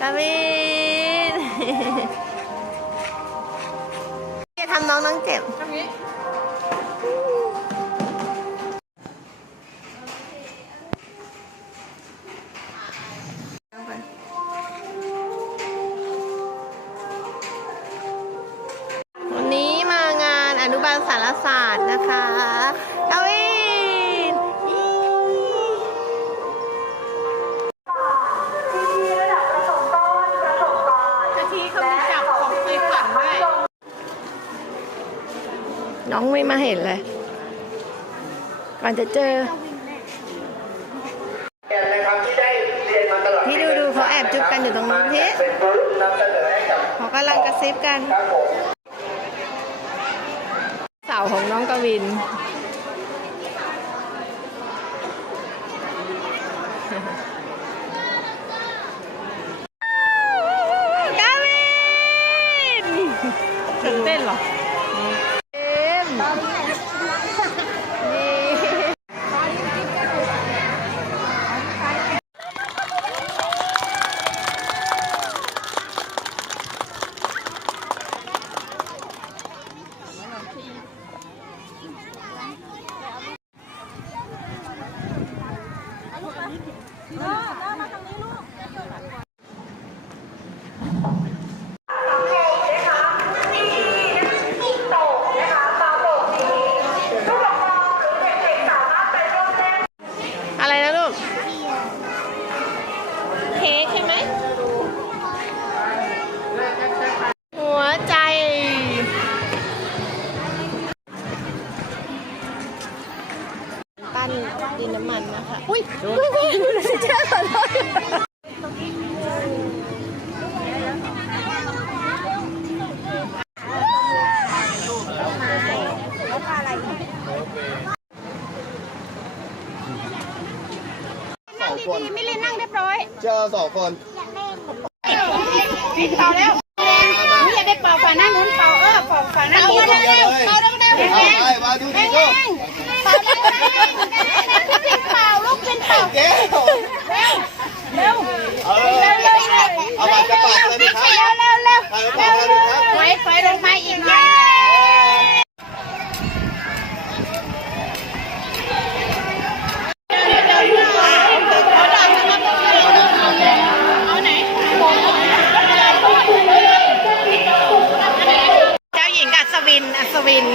กาวินอย่าทำน้องน้องเจ็บ ตรงนี้วันนี้มางานอนุบาลสารศาสตร์นะคะกาวิน น้องไม่มาเห็นเลย ก่อนจะเจอนะครับที่ได้เรียนมาตลอดพี่ดูดูเขาแอบจุ๊บกันอยู่ตรงนู้นพี่เป็นบูธนำเสนอให้กับเขากำลังกระซิบกันครับผมเสาของน้องกวินกาวินตื่นเต้นเหรอเอ็ นดินน้ำมันนะคะ อุ้ยเจ้าขอโทษนั่งดีๆ ไม่เล่นนั่งเรียบร้อย เจอสองคนปิดเป่าแล้วนี่อย่าได้เป่าฝาหน้านู้นเป่าเออเป่าฝาหน้านี้เดูดิลูกๆเป่าเร็วเป็นเป่าลูกเป็นเป่าเจ๊เร็วเออเอาบัตรกระปากเลยดิครับเร็วเร็วเร็วเอากระปากเลยครับถอยถอยลงมาอีกหนเจ้าหญิงอัศวินอัศวิน